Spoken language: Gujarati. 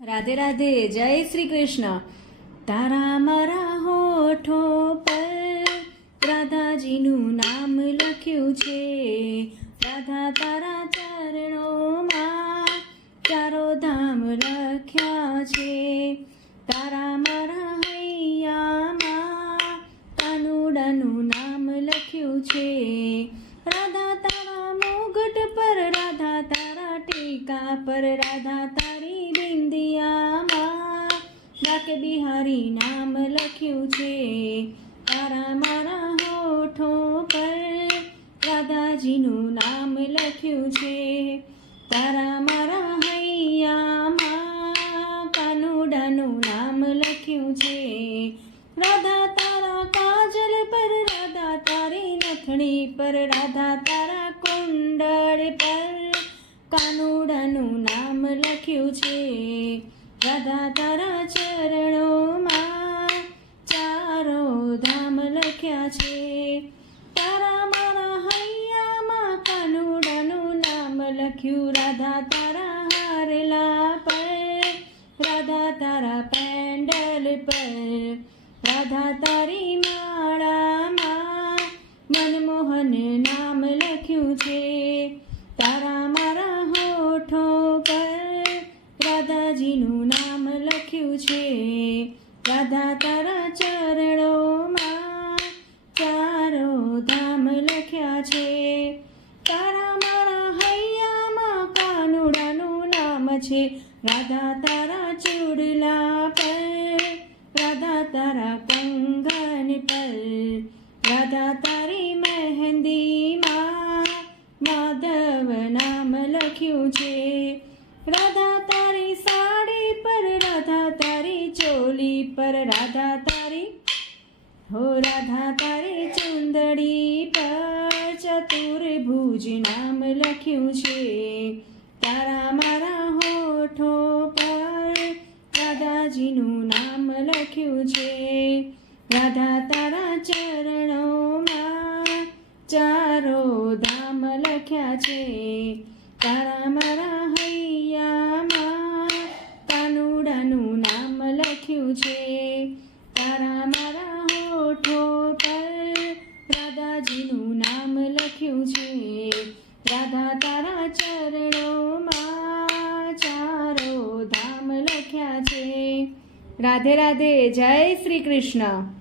રાધે રાધે, જય શ્રી કૃષ્ણ. તારા મારા હોઠો પર રાધાજીનું નામ લખ્યું છે. રાધા તારા ચરણોમાં ચારો ધામ લખ્યા છે. તારા મારા હૈયામાં કાનુડાનું નામ લખ્યું છે. રાધા તારા મુગટ પર, રાધા તારા ટીકા પર, રાધા તારી ડાકે બિહારી નામ લખ્યું છે. તારા મારા હોઠો પર રાધાજીનું નામ લખ્યું છે. તારા મારા હૈયામાં કાનુડાનું નામ લખ્યું છે. રાધા તારા કાજલ પર, રાધા તારી નથણી પર, રાધા તારા કુંડળ પર કાનુડાનું નામ લખ્યું છે. રાધા તારા ચરણોમાં છે. તારા મારા હૈયામાં કાનુડાનું નામ લખ્યું, રાધા તારા હારલા પર રાધા તારા પેન્ડલ પર રાધા તારી માળામાં મનમોહન નામ લખ્યું છે. તારા મારા હોઠો પર રાધાજીનું નામ લખ્યું છે. રાધા તારા ચરણોમાં ચારો ધામ લખ્યા છે. તારા મારા હૈયામાં કાનુડાનું નામ છે. રાધા તારા ચૂડલા પર, રાધા તારા કંગન પર. રાધા તારી મહેંદીમાં માધવ નામ લખ્યું છે. રાધા તારી સાડી પર, રાધા તારી ચોલી પર, રાધા તારી, હો રાધા તારી ચુંદડી પર. ચતુર્ભુજ નામ લખ્યું છે. તારા મારા હોઠો પર રાધાજીનું નામ લખ્યું છે. રાધા તારા ચરણોમાં ચારો ધામ લખ્યા છે. તારા મારા હૈયામાં કાનુડાનું નામ લખ્યું છે. તારા મારા હોઠો પર રાધાજીનું નામ લખ્યું છે. રાધા તારા ચરણોમાં ચારો ધામ લખ્યા છે. રાધે રાધે જય શ્રી કૃષ્ણ.